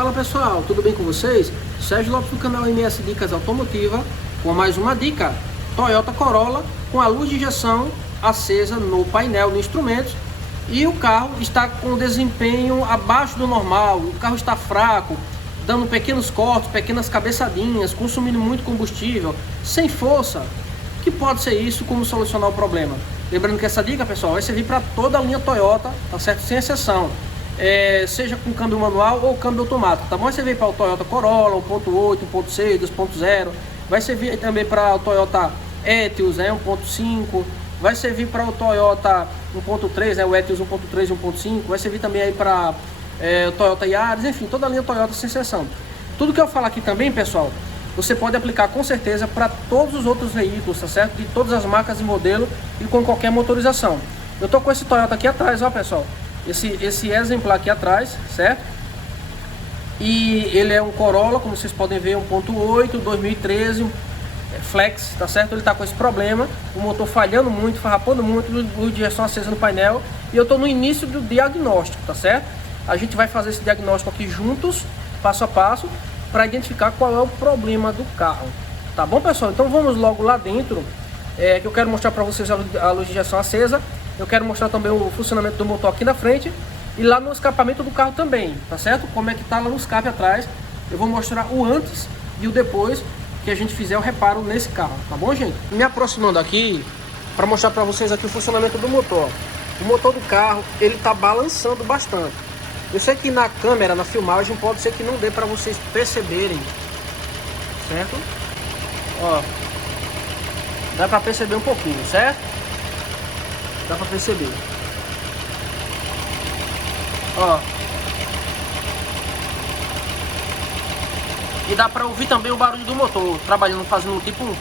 Fala pessoal, tudo bem com vocês? Sérgio Lopes do canal MS Dicas Automotiva com mais uma dica. Toyota Corolla com a luz de injeção acesa no painel de instrumentos e o carro está com desempenho abaixo do normal, o carro está fraco, dando pequenos cortes, pequenas cabeçadinhas, consumindo muito combustível, sem força. O que pode ser isso? Como solucionar o problema? Lembrando que essa dica, pessoal, vai servir para toda a linha Toyota, tá certo? Sem exceção. Seja com câmbio manual ou câmbio automático, tá bom? Vai servir para o Toyota Corolla 1.8, 1.6, 2.0, vai servir também para o Toyota Etios 1.5, vai servir para o Toyota 1.3, o Etios 1.3 e 1.5, vai servir também aí para o Toyota Yaris, enfim, toda a linha Toyota sem exceção. Tudo que eu falo aqui também, pessoal, você pode aplicar com certeza para todos os outros veículos, tá certo? De todas as marcas e modelo e com qualquer motorização. Eu tô com esse Toyota aqui atrás, ó pessoal, esse exemplar aqui atrás, certo? E ele é um Corolla, como vocês podem ver, 1.8, 2013, flex, tá certo? Ele tá com esse problema, o motor falhando muito, farrapando muito, luz de direção acesa no painel, e eu tô no início do diagnóstico, tá certo? A gente vai fazer esse diagnóstico aqui juntos, passo a passo, para identificar qual é o problema do carro, tá bom, pessoal? Então vamos logo lá dentro, que eu quero mostrar para vocês a luz de injeção acesa. Eu quero mostrar também o funcionamento do motor aqui na frente e lá no escapamento do carro também, tá certo? Como é que tá lá no escape atrás. Eu vou mostrar o antes e o depois que a gente fizer o reparo nesse carro, tá bom, gente? Me aproximando aqui para mostrar para vocês aqui o funcionamento do motor. O motor do carro, ele tá balançando bastante. Eu sei que na câmera, na filmagem, pode ser que não dê para vocês perceberem, certo? Ó, dá para perceber um pouquinho, certo? Dá pra perceber. Ó. E dá pra ouvir também o barulho do motor trabalhando, fazendo tipo um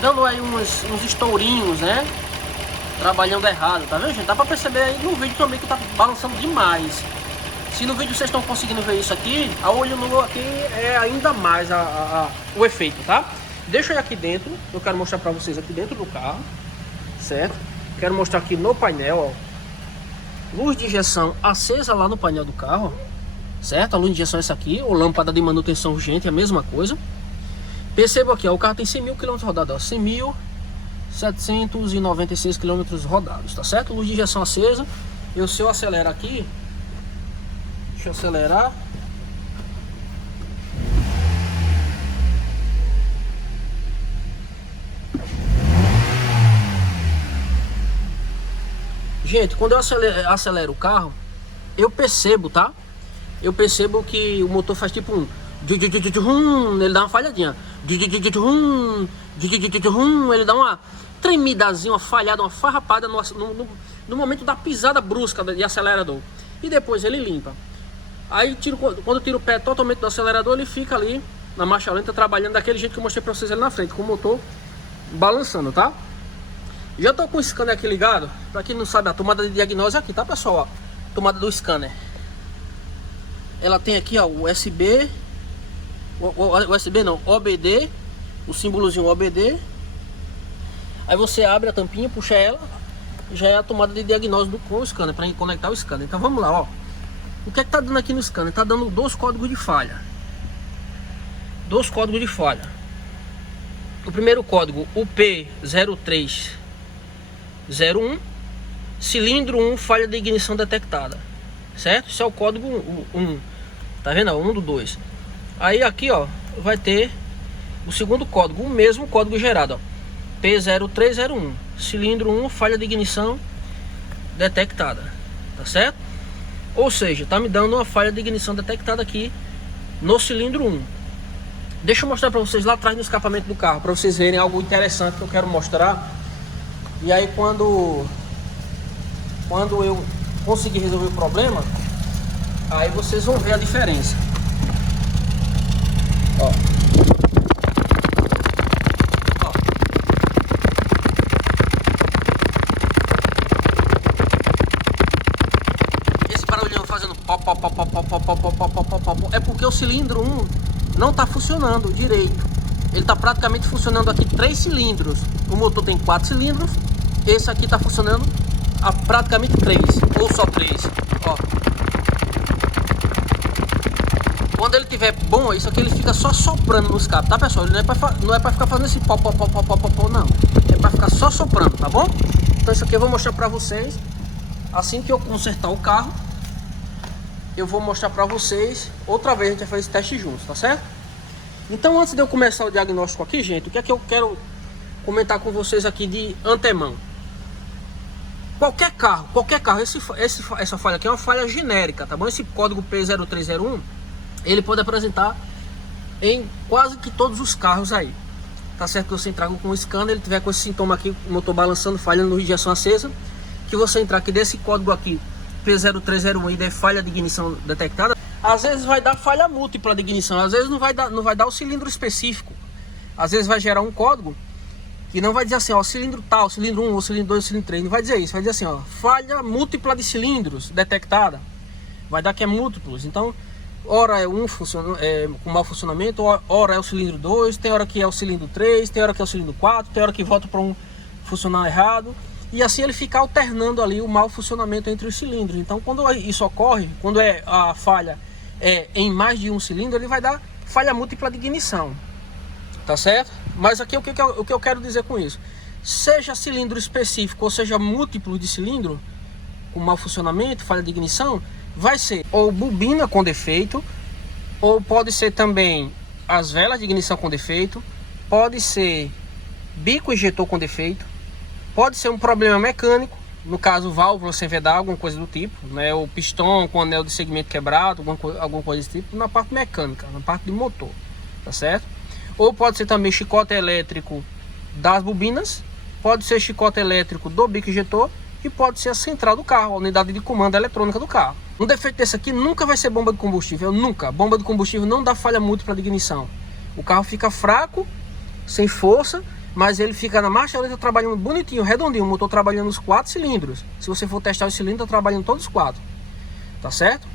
dando aí uns estourinhos, né? Trabalhando errado, tá vendo, gente? Dá pra perceber aí no vídeo também que tá balançando demais. Se no vídeo vocês estão conseguindo ver isso aqui, a olho nu aqui é ainda mais o efeito, tá? Deixa eu ir aqui dentro, eu quero mostrar para vocês aqui dentro do carro, certo? Quero mostrar aqui no painel, ó, luz de injeção acesa lá no painel do carro, certo? A luz de injeção é essa aqui, ou lâmpada de manutenção urgente, é a mesma coisa. Perceba aqui, ó, o carro tem 100 mil km rodados, ó, 100.796 km rodados, tá certo? Luz de injeção acesa. Se eu acelerar aqui, deixa eu acelerar. Gente, quando eu acelero o carro, eu percebo, tá? Eu percebo que o motor faz tipo um... Ele dá uma falhadinha. Ele dá uma tremidazinha, uma falhada, uma farrapada no momento da pisada brusca de acelerador. E depois ele limpa. Aí, quando eu tiro o pé totalmente do acelerador, ele fica ali na marcha lenta, trabalhando daquele jeito que eu mostrei pra vocês ali na frente, com o motor balançando, tá? Já tô com o scanner aqui ligado. Pra quem não sabe, a tomada de diagnose é aqui, tá, pessoal? Ó, tomada do scanner. Ela tem aqui, ó, o USB. USB não, OBD. O símbolozinho OBD. Aí você abre a tampinha, puxa ela. Já é a tomada de diagnose com o scanner, pra conectar o scanner. Então vamos lá, ó. O que é que tá dando aqui no scanner? Tá dando 2 códigos de falha. 2 códigos de falha. O primeiro código, o P0301, cilindro 1, falha de ignição detectada, certo? Isso é o código 1, tá vendo? 1 do 2. Aí aqui, ó, vai ter o segundo código, o mesmo código gerado, ó, P0301, cilindro 1, falha de ignição detectada, tá certo? Ou seja, tá me dando uma falha de ignição detectada aqui no cilindro 1. Deixa eu mostrar para vocês lá atrás no escapamento do carro, para vocês verem algo interessante que eu quero mostrar. E aí quando eu conseguir resolver o problema, aí vocês vão ver a diferença. Ó. Ó. Esse barulhão fazendo pop, pop, pop, pop, pop, pop, pop, pop, pop, pop, é porque o cilindro 1 não está funcionando direito. Ele está praticamente funcionando aqui 3 cilindros. O motor tem 4 cilindros. Esse aqui está funcionando a praticamente 3, ou só 3. Ó, Quando ele tiver bom, isso aqui ele fica só soprando nos cabos, tá, pessoal? Ele não é pra ficar fazendo esse pó, não. É pra ficar só soprando, tá bom? Então isso aqui eu vou mostrar pra vocês. Assim que eu consertar o carro, eu vou mostrar pra vocês. Outra vez a gente vai fazer esse teste juntos, tá certo? Então antes de eu começar o diagnóstico aqui, gente, o que é que eu quero comentar com vocês aqui de antemão? Qualquer carro, essa falha aqui é uma falha genérica, tá bom? Esse código P0301, ele pode apresentar em quase que todos os carros aí. Tá certo que você entrar com o scanner, ele tiver com esse sintoma aqui, o motor balançando, falhando, injeção acesa, que você entrar aqui desse código aqui, P0301, e der falha de ignição detectada, às vezes vai dar falha múltipla de ignição, às vezes não vai dar o cilindro específico. Às vezes vai gerar um código que não vai dizer assim, ó, cilindro tal, cilindro 1, ou cilindro 2, cilindro 3, não vai dizer isso, vai dizer assim, ó, falha múltipla de cilindros detectada, vai dar que é múltiplos. Então, ora é um com mau funcionamento, ora é o cilindro 2, tem hora que é o cilindro 3, tem hora que é o cilindro 4, tem hora que volta para um funcionar errado, e assim ele fica alternando ali o mau funcionamento entre os cilindros. Então, quando isso ocorre, quando a falha é em mais de um cilindro, ele vai dar falha múltipla de ignição. Tá certo? Mas aqui o que eu quero dizer com isso? Seja cilindro específico ou seja múltiplo de cilindro com mau funcionamento, falha de ignição, vai ser ou bobina com defeito, ou pode ser também as velas de ignição com defeito, pode ser bico injetor com defeito, pode ser um problema mecânico, no caso válvula sem vedar, alguma coisa do tipo, né? O pistão com anel de segmento quebrado, alguma coisa desse tipo, na parte mecânica, na parte de motor, tá certo? Ou pode ser também chicote elétrico das bobinas, pode ser chicote elétrico do bico injetor e pode ser a central do carro, a unidade de comando eletrônica do carro. Um defeito desse aqui nunca vai ser bomba de combustível, nunca. Bomba de combustível não dá falha múltipla de ignição. O carro fica fraco, sem força, mas ele fica na marcha lenta trabalhando bonitinho, redondinho, o motor trabalhando os 4 cilindros. Se você for testar os cilindros, tá trabalhando todos os 4, tá certo?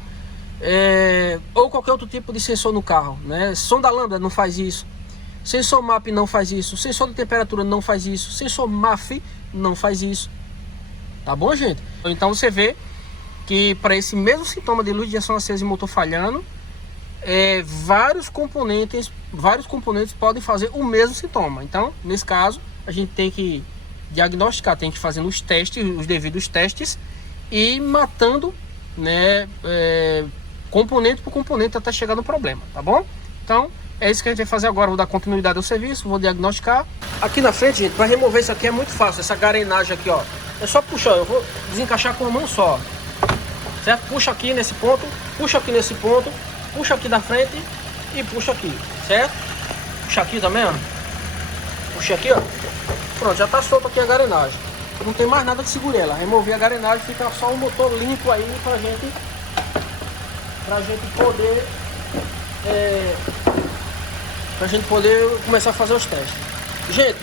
Ou qualquer outro tipo de sensor no carro, né? Sonda lambda não faz isso. Sensor MAP não faz isso, sensor de temperatura não faz isso, sensor MAF não faz isso, tá bom, gente? Então você vê que para esse mesmo sintoma de luz de injeção acesa e motor falhando, vários componentes podem fazer o mesmo sintoma. Então, nesse caso, a gente tem que diagnosticar, tem que fazer os testes, os devidos testes, e matando, né, componente por componente até chegar no problema, tá bom? Então, é isso que a gente vai fazer agora. Vou dar continuidade ao serviço, vou diagnosticar. Aqui na frente, gente, para remover isso aqui é muito fácil. Essa garenagem aqui, ó, é só puxar. Eu vou desencaixar com uma mão só, certo? Puxa aqui nesse ponto, puxa aqui nesse ponto, puxa aqui da frente e puxa aqui, certo? Puxa aqui também, ó. Puxa aqui, ó. Pronto, já tá solto aqui a garenagem. Não tem mais nada que segure ela. Remover a garenagem, fica só um motor limpo aí pra gente poder começar a fazer os testes. Gente,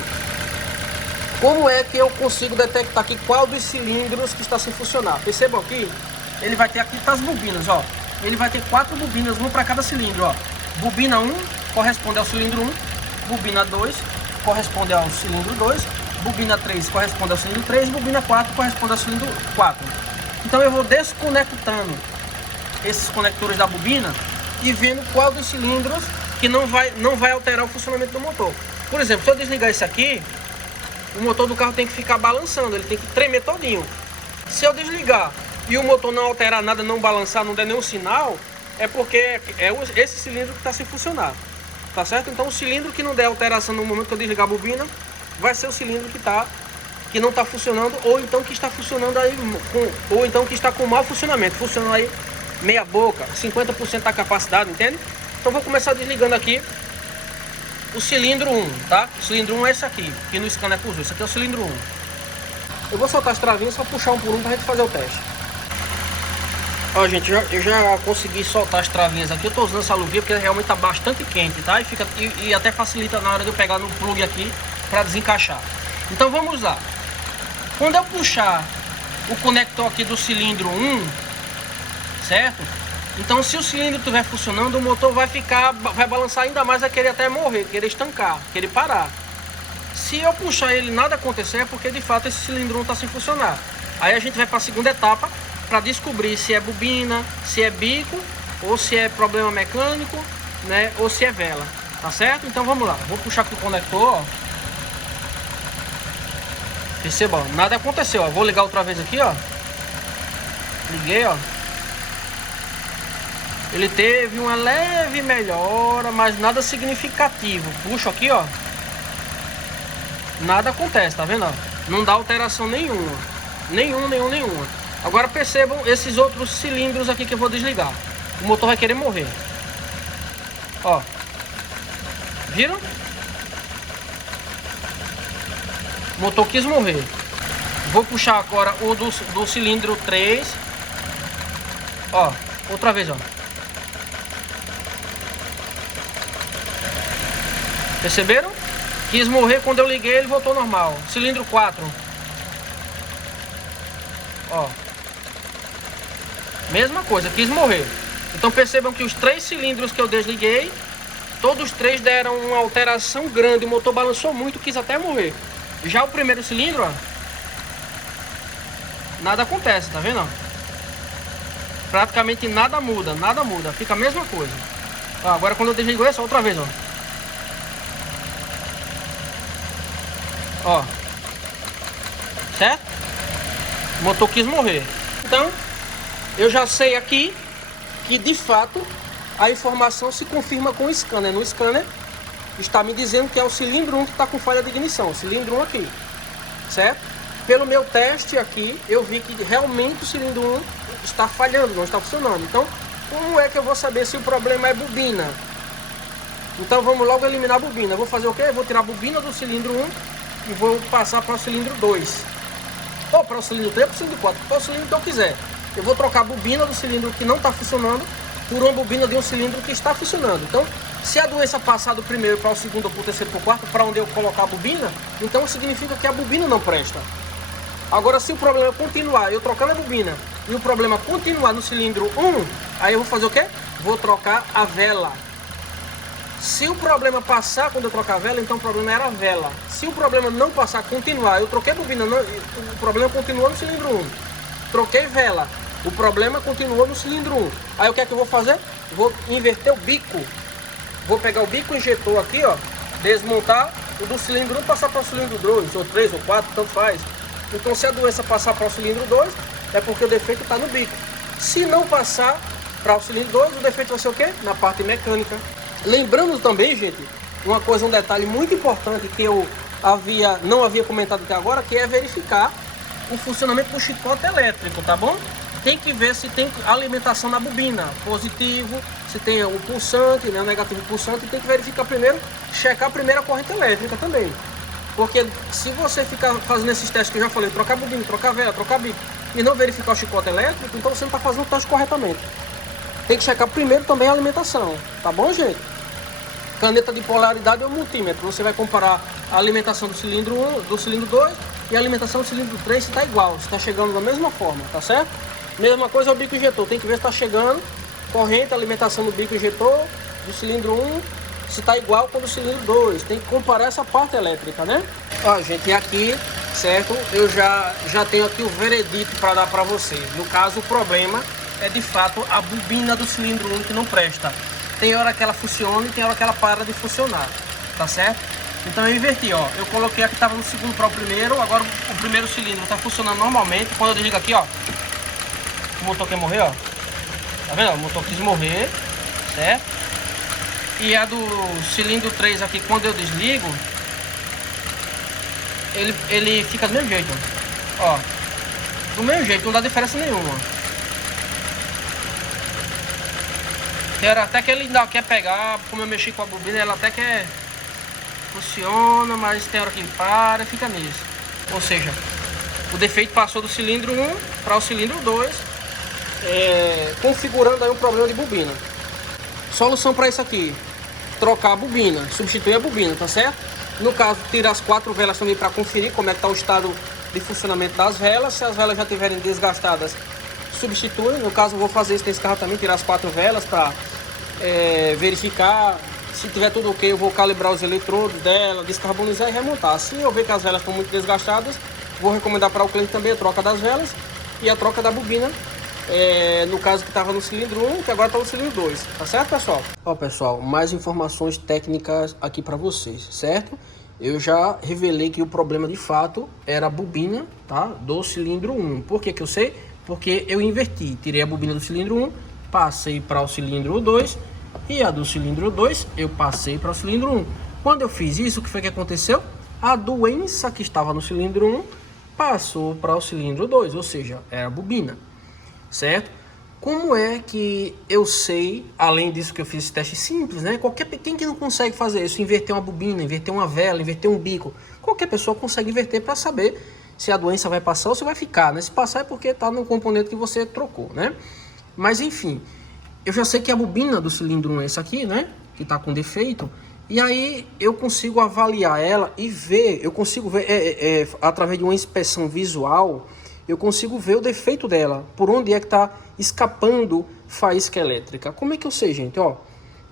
como é que eu consigo detectar aqui qual dos cilindros que está sem funcionar? Percebam aqui, ele vai ter aqui as bobinas, ó. Ele vai ter 4 bobinas, uma para cada cilindro, ó. Bobina 1 corresponde ao cilindro 1, bobina 2 corresponde ao cilindro 2, bobina 3 corresponde ao cilindro 3 e bobina 4 corresponde ao cilindro 4. Então eu vou desconectando esses conectores da bobina e vendo qual dos cilindros que não vai alterar o funcionamento do motor. Por exemplo, se eu desligar esse aqui, o motor do carro tem que ficar balançando, ele tem que tremer todinho. Se eu desligar e o motor não alterar nada, não balançar, não der nenhum sinal, é porque é esse cilindro que está sem funcionar, tá certo? Então o cilindro que não der alteração no momento que eu desligar a bobina, vai ser o cilindro que não está funcionando, ou então que está funcionando aí, ou então que está com mau funcionamento, funcionando aí meia boca, 50% da capacidade, entende? Então vou começar desligando aqui o cilindro 1, tá? O cilindro 1 é esse aqui, que no scanner é esse aqui é o cilindro 1. Eu vou soltar as travinhas, só puxar um por um pra gente fazer o teste. Ó, gente, eu já consegui soltar as travinhas aqui. Eu tô usando essa luvinha porque realmente tá bastante quente, tá? E até facilita na hora de eu pegar no plug aqui pra desencaixar. Então vamos lá. Quando eu puxar o conector aqui do cilindro 1, certo? Então se o cilindro estiver funcionando, o motor vai balançar ainda mais, vai querer até morrer, querer estancar, querer parar. Se eu puxar ele e nada acontecer, é porque de fato esse cilindro não está sem funcionar. Aí a gente vai para a segunda etapa para descobrir se é bobina, se é bico ou se é problema mecânico, né, ou se é vela, tá certo? Então vamos lá, vou puxar aqui o conector, ó. Perceba, ó, nada aconteceu, ó. Vou ligar outra vez aqui, ó. Liguei, ó. Ele teve uma leve melhora, mas nada significativo. Puxo aqui, ó. Nada acontece, tá vendo, ó? Não dá alteração nenhuma. Nenhuma. Agora percebam esses outros cilindros aqui que eu vou desligar. O motor vai querer morrer. Ó. Viram? O motor quis morrer. Vou puxar agora o do cilindro 3. Ó, outra vez, ó. Perceberam? Quis morrer, quando eu liguei ele voltou normal. Cilindro 4. Ó. Mesma coisa, quis morrer. Então percebam que os 3 cilindros que eu desliguei, todos os 3 deram uma alteração grande. O motor balançou muito, quis até morrer. Já o primeiro cilindro, ó, nada acontece, tá vendo? Praticamente nada muda, fica a mesma coisa. Ó, agora quando eu desligo essa, outra vez, ó. Ó. Certo? O motor quis morrer. Então, eu já sei aqui que de fato a informação se confirma com o scanner. No scanner está me dizendo que é o cilindro 1 que está com falha de ignição. O cilindro 1 aqui. Certo? Pelo meu teste aqui, eu vi que realmente o cilindro 1 está falhando, não está funcionando. Então, como é que eu vou saber se o problema é bobina? Então vamos logo eliminar a bobina. Eu vou fazer o quê? Eu vou tirar a bobina do cilindro 1 e vou passar para o cilindro 2. Ou para o cilindro 3 ou para o cilindro 4, para o cilindro que eu quiser. Eu vou trocar a bobina do cilindro que não está funcionando por uma bobina de um cilindro que está funcionando. Então, se a doença passar do primeiro para o segundo, ou para o terceiro, para o quarto, para onde eu colocar a bobina, então significa que a bobina não presta. Agora, se o problema continuar, eu trocando a bobina, e o problema continuar no cilindro 1, aí eu vou fazer o quê? Vou trocar a vela. Se o problema passar quando eu trocar a vela, então o problema era a vela. Se o problema não passar, continuar, eu troquei a bobina, não, o problema continuou no cilindro 1. Troquei vela, o problema continuou no cilindro 1. Aí o que é que eu vou fazer? Vou inverter o bico. Vou pegar o bico injetor aqui, ó, desmontar o do cilindro 1, passar para o cilindro 2, ou 3, ou 4, tanto faz. Então se a doença passar para o cilindro 2, é porque o defeito está no bico. Se não passar para o cilindro 2, o defeito vai ser o quê? Na parte mecânica. Lembrando também, gente, uma coisa, um detalhe muito importante que eu não havia comentado até agora, que é verificar o funcionamento do chicote elétrico, tá bom? Tem que ver se tem alimentação na bobina, positivo, se tem o pulsante, né, o negativo pulsante, tem que verificar primeiro, checar primeiro a corrente elétrica também. Porque se você ficar fazendo esses testes que eu já falei, trocar bobina, trocar vela, trocar bico, e não verificar o chicote elétrico, então você não está fazendo o teste corretamente. Tem que checar primeiro também a alimentação, tá bom, gente? Caneta de polaridade ou multímetro. Você vai comparar a alimentação do cilindro 1, do cilindro 2 e a alimentação do cilindro 3 se está igual, se está chegando da mesma forma, tá certo? Mesma coisa é o bico injetor, tem que ver se está chegando corrente, alimentação do bico injetor, do cilindro 1, se está igual com o do cilindro 2. Tem que comparar essa parte elétrica, né? Ó, gente, e aqui, certo? Eu já tenho aqui o veredito para dar para vocês. No caso, o problema é de fato a bobina do cilindro 1 que não presta. Tem hora que ela funciona e tem hora que ela para de funcionar, tá certo? Então eu inverti, ó. Eu coloquei aqui, estava no segundo para o primeiro, agora o primeiro cilindro está funcionando normalmente. Quando eu desligo aqui, ó, o motor quer morrer, ó. Tá vendo? O motor quis morrer, certo? E a do cilindro 3 aqui, quando eu desligo, ele fica do mesmo jeito, ó. Do mesmo jeito, não dá diferença nenhuma. Tem hora até que ele ainda quer pegar, como eu mexi com a bobina, ela até quer... Funciona, mas tem hora que para, fica nisso. Ou seja, o defeito passou do cilindro 1 para o cilindro 2, configurando aí um problema de bobina. Solução para isso aqui: trocar a bobina, substituir a bobina, tá certo? No caso, tirar as 4 velas também para conferir como é que está o estado de funcionamento das velas. Se as velas já estiverem desgastadas, substitui. No caso, eu vou fazer isso nesse carro também, tirar as 4 velas para verificar. Se tiver tudo ok, eu vou calibrar os eletrodos dela, descarbonizar e remontar. Se eu ver que as velas estão muito desgastadas, vou recomendar para o cliente também a troca das velas e a troca da bobina no caso que estava no cilindro 1, que agora está no cilindro 2, tá certo, pessoal? Ó, pessoal, mais informações técnicas aqui para vocês, certo? Eu já revelei que o problema de fato era a bobina, tá, do cilindro 1. Por que que eu sei? Porque eu inverti, tirei a bobina do cilindro 1, passei para o cilindro 2 e a do cilindro 2 eu passei para o cilindro 1. Quando eu fiz isso, o que foi que aconteceu? A doença que estava no cilindro 1 passou para o cilindro 2, ou seja, era a bobina, certo? Como é que eu sei, além disso que eu fiz esse teste simples, né? Quem que não consegue fazer isso? Inverter uma bobina, inverter uma vela, inverter um bico. Qualquer pessoa consegue inverter para saber se a doença vai passar ou se vai ficar, né? Se passar é porque está no componente que você trocou, né? Mas enfim, eu já sei que a bobina do cilindro 1 é essa aqui, né? Que está com defeito. E aí eu consigo avaliar ela e ver, eu consigo ver através de uma inspeção visual, eu consigo ver o defeito dela, por onde é que está escapando faísca elétrica. Como é que eu sei, gente? Ó,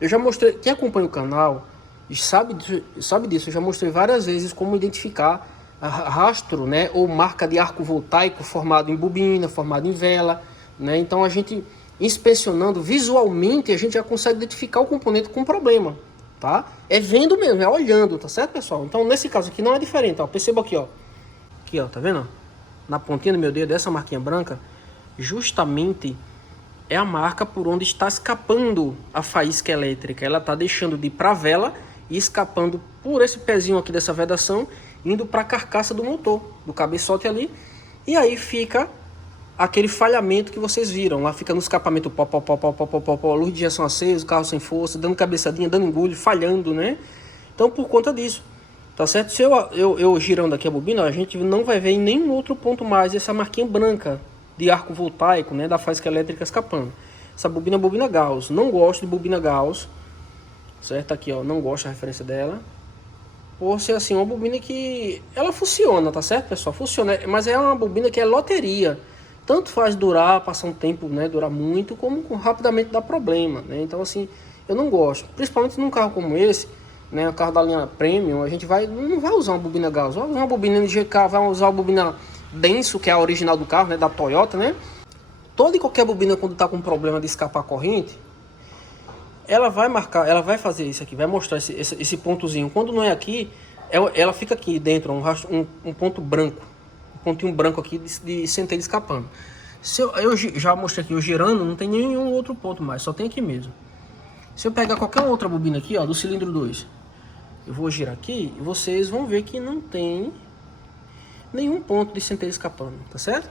eu já mostrei, quem acompanha o canal sabe disso, eu já mostrei várias vezes como identificar rastro, né, ou marca de arco voltaico formado em bobina, formado em vela, né? Então a gente inspecionando visualmente, a gente já consegue identificar o componente com problema, tá? É vendo mesmo, é olhando, tá certo, pessoal? Então nesse caso aqui não é diferente, ó. Perceba aqui, ó. Aqui, ó, tá vendo? Na pontinha do meu dedo, essa marquinha branca, justamente é a marca por onde está escapando a faísca elétrica. Ela está deixando de ir para a vela e escapando por esse pezinho aqui dessa vedação, indo para a carcaça do motor, do cabeçote ali. E aí fica aquele falhamento que vocês viram. Lá fica no escapamento, pó, pó, pó, pó, pó, pó, pó, pó, luz de injeção acesa, carro sem força, dando cabeçadinha, dando engulho, falhando, né? Então por conta disso, tá certo? Se eu girando aqui a bobina, a gente não vai ver em nenhum outro ponto mais essa marquinha branca de arco voltaico, né, da faísca elétrica escapando. Essa bobina é bobina Gauss. Não gosto de bobina Gauss, certo? Aqui, ó, não gosto da referência dela. Por ser assim, uma bobina que ela funciona, tá certo, pessoal? Funciona, mas é uma bobina que é loteria. Tanto faz durar, passar um tempo, né, durar muito, como rapidamente dá problema, né? Então assim, eu não gosto. Principalmente num carro como esse, né, um carro da linha Premium, a gente não vai usar uma bobina Gauss, vai usar uma bobina NGK, vai usar uma bobina Denso, que é a original do carro, né, da Toyota, né? Toda e qualquer bobina, quando tá com problema de escapar a corrente, ela vai marcar, ela vai fazer isso aqui, vai mostrar esse pontozinho. Quando não é aqui, ela fica aqui dentro, um ponto branco, um pontinho branco aqui de centelha escapando. Se eu já mostrei aqui, eu girando, não tem nenhum outro ponto mais, só tem aqui mesmo. Se eu pegar qualquer outra bobina aqui, ó, do cilindro 2, eu vou girar aqui e vocês vão ver que não tem nenhum ponto de centelha escapando, tá certo?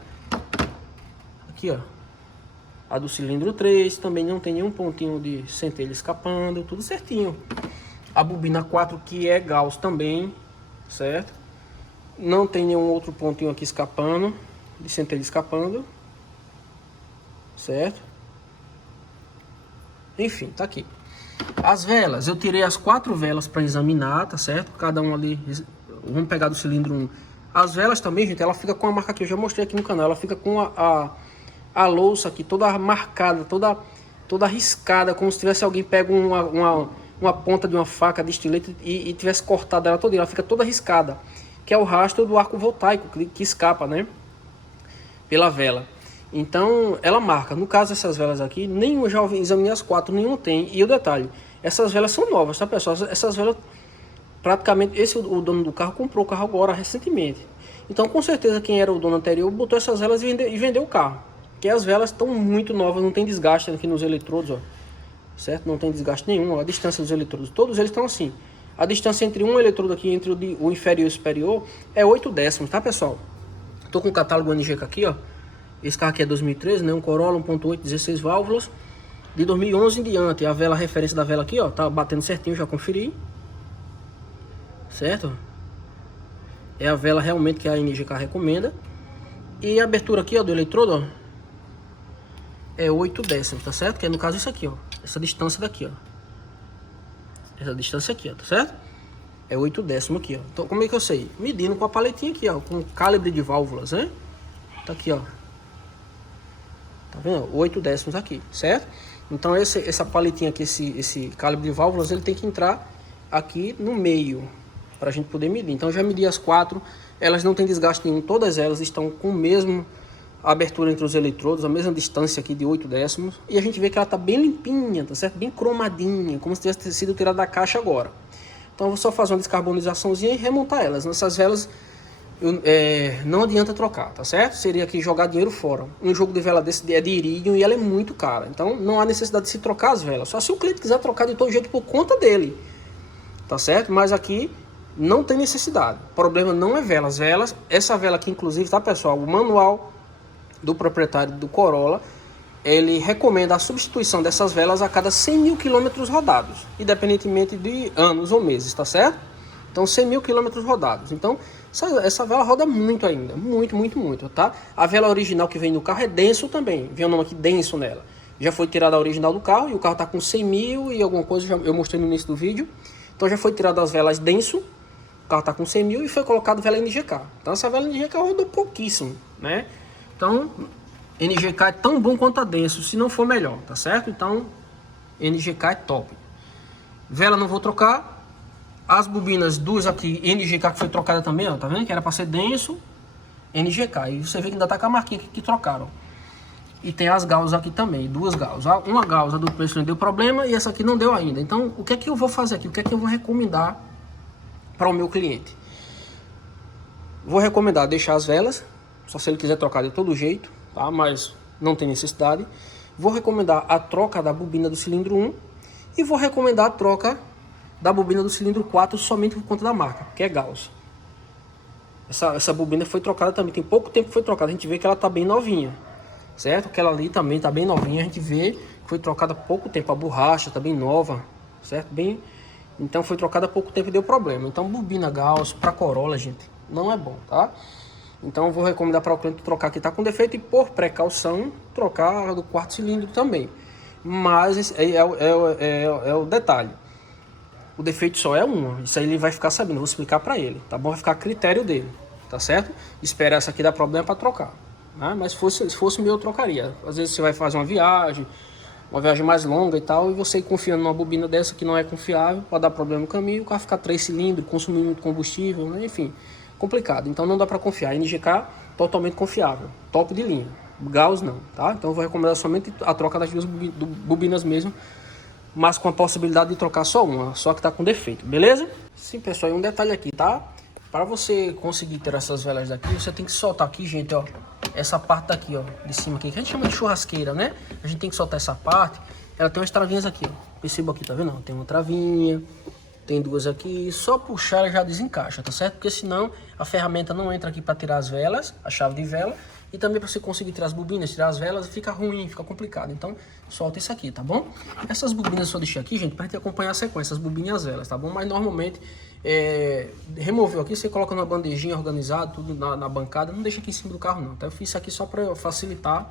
Aqui, ó, a do cilindro 3 também não tem nenhum pontinho de centelha escapando, tudo certinho. A bobina 4, que é Gauss também, certo? Não tem nenhum outro pontinho aqui escapando, de centelha escapando, certo? Enfim, tá aqui. As velas, eu tirei as 4 velas para examinar, tá certo? Cada um ali, vamos pegar do cilindro 1. As velas também, gente, ela fica com a marca que eu já mostrei aqui no canal. Ela fica com a louça aqui toda marcada, toda riscada, como se tivesse alguém pego uma ponta de uma faca de estilete e tivesse cortado ela toda. Ela fica toda riscada, que é o rastro do arco voltaico que escapa, né, pela vela. Então ela marca. No caso dessas velas aqui, nenhuma, já examinei as 4, nenhuma tem. E o detalhe, essas velas são novas, tá, pessoal? Essas velas, praticamente, o dono do carro comprou o carro agora, recentemente. Então, com certeza, quem era o dono anterior botou essas velas e vendeu o carro. Porque as velas estão muito novas, não tem desgaste aqui nos eletrodos, ó. Certo? Não tem desgaste nenhum, ó. A distância dos eletrodos, todos eles estão assim. A distância entre um eletrodo aqui, entre o inferior e o superior, é 8 décimos, tá, pessoal? Tô com o catálogo NGK aqui, ó. Esse carro aqui é 2013, né? Um Corolla 1.8, 16 válvulas. De 2011 em diante. A vela, a referência da vela aqui, ó, tá batendo certinho, já conferi. Certo? É a vela realmente que a NGK recomenda. E a abertura aqui, ó, do eletrodo, ó, é 8 décimos, tá certo? Que é no caso isso aqui, ó. Essa distância daqui, ó. Essa distância aqui, ó, tá certo? É 8 décimos aqui, ó. Então, como é que eu sei? Medindo com a paletinha aqui, ó, com calibre de válvulas, né? Tá aqui, ó. Tá vendo? 8 décimos aqui, certo? Então, essa paletinha aqui, esse calibre de válvulas, ele tem que entrar aqui no meio, pra gente poder medir. Então, eu já medi as 4, elas não tem desgaste nenhum, todas elas estão com o mesmo a abertura entre os eletrodos, a mesma distância aqui de 8 décimos, e a gente vê que ela tá bem limpinha, tá certo? Bem cromadinha, como se tivesse sido tirada da caixa agora. Então eu vou só fazer uma descarbonizaçãozinha e remontar elas. Nessas velas não adianta trocar, tá certo? Seria aqui jogar dinheiro fora. Um jogo de vela desse é de irídio e ela é muito cara, então não há necessidade de se trocar as velas, só se o cliente quiser trocar de todo jeito por conta dele, tá certo? Mas aqui não tem necessidade. O problema não é vela. As velas, essa vela aqui inclusive, tá pessoal, o manual do proprietário do Corolla, ele recomenda a substituição dessas velas a cada 100 mil quilômetros rodados, independentemente de anos ou meses, tá certo? Então 100 mil quilômetros rodados. Então essa vela roda muito ainda, muito, tá? A vela original que vem no carro é denso também, vem o nome aqui denso nela. Já foi tirada a original do carro e o carro tá com 100 mil e alguma coisa, eu mostrei no início do vídeo. Então já foi tirada as velas denso, o carro tá com 100 mil e foi colocado vela NGK. Então essa vela NGK rodou pouquíssimo, né? Então NGK é tão bom quanto a denso, se não for melhor, tá certo? Então NGK é top. Vela não vou trocar. As bobinas duas aqui, NGK que foi trocada também, ó, tá vendo? Que era para ser denso, NGK. E você vê que ainda tá com a marquinha aqui que trocaram. E tem as gausas aqui também, duas gausas. Uma gausa do preço não deu problema e essa aqui não deu ainda. Então o que é que eu vou fazer aqui? O que é que eu vou recomendar para o meu cliente? Vou recomendar deixar as velas, só se ele quiser trocar de todo jeito, tá? Mas não tem necessidade. Vou recomendar a troca da bobina do cilindro 1 e vou recomendar a troca da bobina do cilindro 4 somente por conta da marca, que é Gauss. Essa bobina foi trocada também, tem pouco tempo que foi trocada, a gente vê que ela tá bem novinha, certo? Aquela ali também tá bem novinha, a gente vê que foi trocada há pouco tempo, a borracha tá bem nova, certo? Então foi trocada há pouco tempo e deu problema. Então bobina Gauss para Corolla, gente, não é bom, tá? Então eu vou recomendar para o cliente trocar que tá com defeito e por precaução trocar do quarto cilindro também. Mas esse é o detalhe. O defeito só é um, isso aí ele vai ficar sabendo, eu vou explicar para ele, tá bom? Vai ficar a critério dele, tá certo? Esperar essa aqui dar problema para trocar, né? Mas se fosse meu eu trocaria. Às vezes você vai fazer uma viagem mais longa e tal, e você confiando numa bobina dessa que não é confiável, pode dar problema no caminho, o carro ficar 3 cilindros, consumir muito combustível, né? Enfim, complicado. Então não dá para confiar. NGK totalmente confiável, top de linha. Gauss não, tá? Então eu vou recomendar somente a troca das duas bobinas mesmo, mas com a possibilidade de trocar só uma, só que tá com defeito, beleza? Sim, pessoal, e um detalhe aqui, tá? Para você conseguir ter essas velas daqui, você tem que soltar aqui, gente, ó, essa parte daqui, ó, de cima aqui, que a gente chama de churrasqueira, né? A gente tem que soltar essa parte, ela tem umas travinhas aqui, ó, perceba aqui, tá vendo? Tem uma travinha, tem duas aqui, só puxar ela já desencaixa, tá certo? Porque senão a ferramenta não entra aqui para tirar as velas, a chave de vela, e também para você conseguir tirar as bobinas, tirar as velas, fica ruim, fica complicado. Então, solta isso aqui, tá bom? Essas bobinas eu só deixei aqui, gente, pra gente acompanhar a sequência, as bobinas e as velas, tá bom? Mas normalmente, removeu aqui, você coloca numa bandejinha organizada, tudo na bancada, não deixa aqui em cima do carro não, tá? Eu fiz isso aqui só para facilitar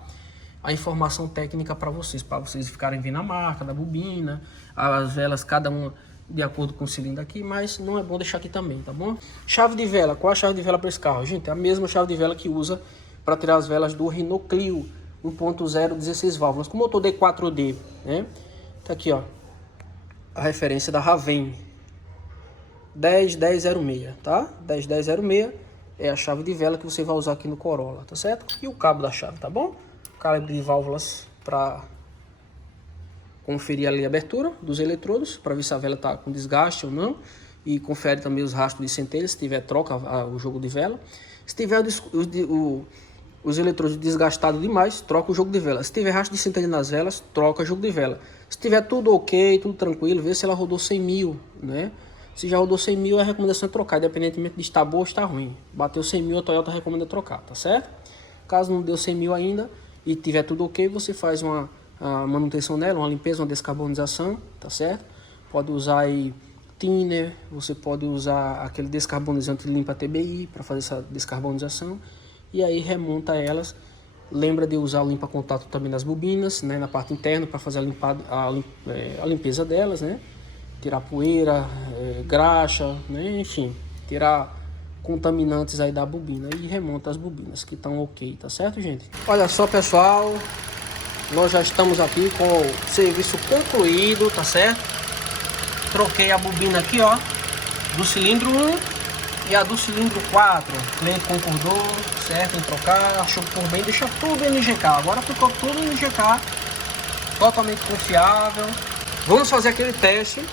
a informação técnica para vocês ficarem vendo a marca da bobina, as velas, cada uma de acordo com o cilindro aqui, mas não é bom deixar aqui também, tá bom? Chave de vela, qual é a chave de vela para esse carro? Gente, é a mesma chave de vela que usa para tirar as velas do Renault Clio 1.0 16 válvulas com motor D4D, né? Tá aqui, ó, a referência da Raven 10106, tá? 10106 é a chave de vela que você vai usar aqui no Corolla, tá certo? E o cabo da chave, tá bom? Calibre de válvulas para conferir ali a abertura dos eletrodos, para ver se a vela tá com desgaste ou não, e confere também os rastros de centelha, se tiver troca o jogo de vela. Se tiver os eletrodos desgastados demais, troca o jogo de vela. Se tiver rastro de centelha nas velas, troca o jogo de vela. Se tiver tudo ok, tudo tranquilo, vê se ela rodou 100 mil, né? Se já rodou 100 mil, a recomendação é trocar, independentemente de estar boa ou estar ruim. Bateu 100 mil, a Toyota recomenda trocar, tá certo? Caso não deu 100 mil ainda e tiver tudo ok, você faz uma manutenção nela, uma limpeza, uma descarbonização, tá certo? Pode usar aí thinner, você pode usar aquele descarbonizante limpa TBI para fazer essa descarbonização. E aí remonta elas. Lembra de usar o limpa contato também nas bobinas, né, na parte interna, para fazer a limpeza delas, né? Tirar poeira, graxa, né? Enfim, tirar contaminantes aí da bobina e remonta as bobinas que estão ok, tá certo, gente? Olha só, pessoal, nós já estamos aqui com o serviço concluído, tá certo? Troquei a bobina aqui, ó, do cilindro 1 E a do cilindro 4, o cliente concordou, certo, em trocar, achou por bem deixar tudo NGK. Agora ficou tudo NGK, totalmente confiável. Vamos fazer aquele teste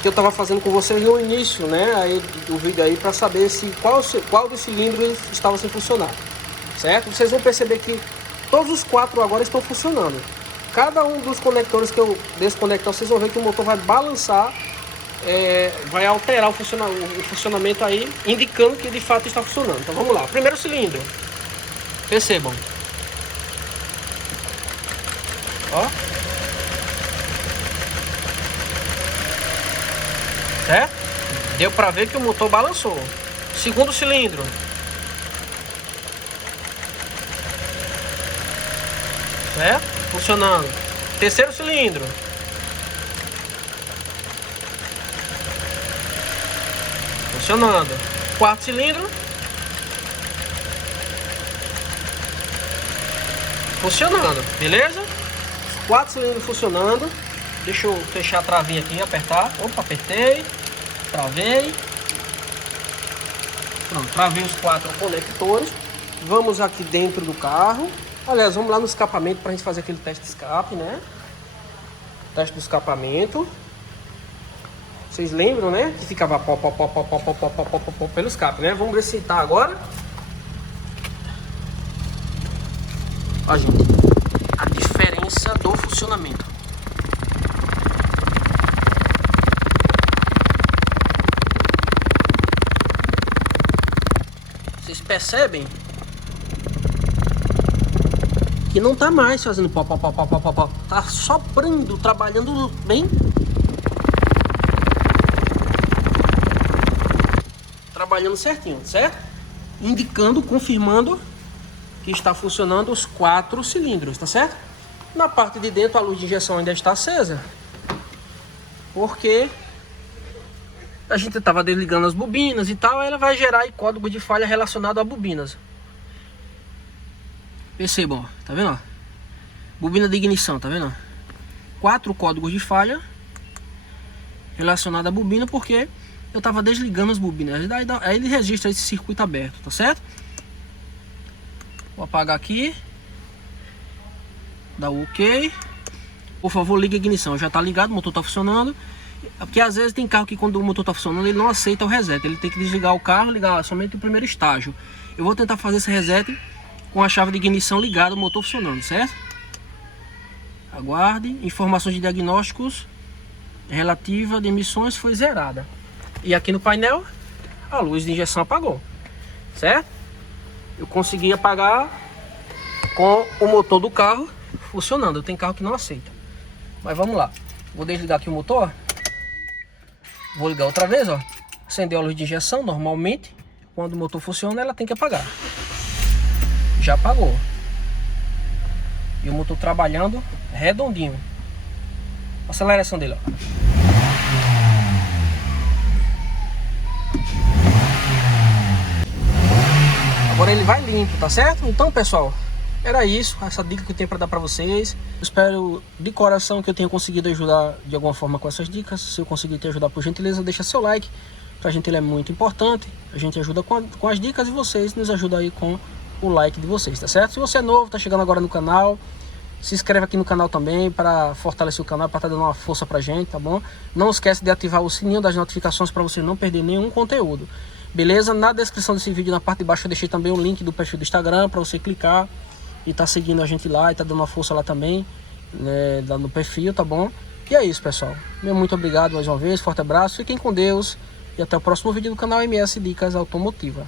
que eu estava fazendo com vocês no início, né, aí, do vídeo aí, para saber se qual dos cilindros estava sem funcionar, certo? Vocês vão perceber que todos os 4 agora estão funcionando. Cada um dos conectores que eu desconectar, vocês vão ver que o motor vai balançar, vai alterar o funcionamento aí, indicando que de fato está funcionando. Então vamos lá, primeiro cilindro, percebam, ó, certo? Deu para ver que o motor balançou. Segundo cilindro, certo? Funcionando. Terceiro cilindro, funcionando. Quarto cilindro, funcionando, beleza? 4 cilindros funcionando. Deixa eu fechar a travinha aqui, apertar. Opa, apertei, travei. Pronto, travei os 4 conectores. Vamos aqui dentro do carro. Aliás, vamos lá no escapamento para a gente fazer aquele teste de escape, né? Teste do escapamento. Vocês lembram, né? Que ficava pó pelo escape, né? Vamos ver se tá agora. Ó, gente, a diferença do funcionamento. Vocês percebem que não tá mais fazendo pó. Tá soprando, trabalhando bem. Trabalhando certinho, certo? Indicando, confirmando que está funcionando os 4 cilindros, tá certo? Na parte de dentro a luz de injeção ainda está acesa, porque a gente estava desligando as bobinas e tal, ela vai gerar aí código de falha relacionado a bobinas. Percebam, ó, tá vendo? Ó? Bobina de ignição, tá vendo? 4 códigos de falha relacionado à bobina, porque eu estava desligando as bobinas. Aí ele registra esse circuito aberto, tá certo? Vou apagar aqui. Dá o OK. Por favor, ligue a ignição. Já tá ligado, o motor tá funcionando. Porque às vezes tem carro que quando o motor tá funcionando, ele não aceita o reset. Ele tem que desligar o carro, ligar somente o primeiro estágio. Eu vou tentar fazer esse reset com a chave de ignição ligada, o motor funcionando, certo? Aguarde. Informações de diagnósticos relativa de emissões foi zerada. E aqui no painel, a luz de injeção apagou, certo? Eu consegui apagar com o motor do carro funcionando. Tem carro que não aceita. Mas vamos lá. Vou desligar aqui o motor. Vou ligar outra vez, ó. Acendeu a luz de injeção. Normalmente, quando o motor funciona, ela tem que apagar. Já apagou. E o motor trabalhando redondinho. A aceleração dele, ó. Agora ele vai limpo, tá certo? Então, pessoal, era isso, essa dica que eu tenho para dar para vocês. Eu espero de coração que eu tenha conseguido ajudar de alguma forma com essas dicas. Se eu conseguir te ajudar, por gentileza, deixa seu like. Pra gente ele é muito importante. A gente ajuda com as dicas e vocês nos ajudam aí com o like de vocês, tá certo? Se você é novo, tá chegando agora no canal, se inscreve aqui no canal também para fortalecer o canal, para estar dando uma força pra gente, tá bom? Não esquece de ativar o sininho das notificações para você não perder nenhum conteúdo. Beleza? Na descrição desse vídeo, na parte de baixo, eu deixei também o link do perfil do Instagram para você clicar e tá seguindo a gente lá e tá dando uma força lá também, né, no perfil, tá bom? E é isso, pessoal. Meu muito obrigado mais uma vez, forte abraço, fiquem com Deus e até o próximo vídeo do canal MS Dicas Automotiva.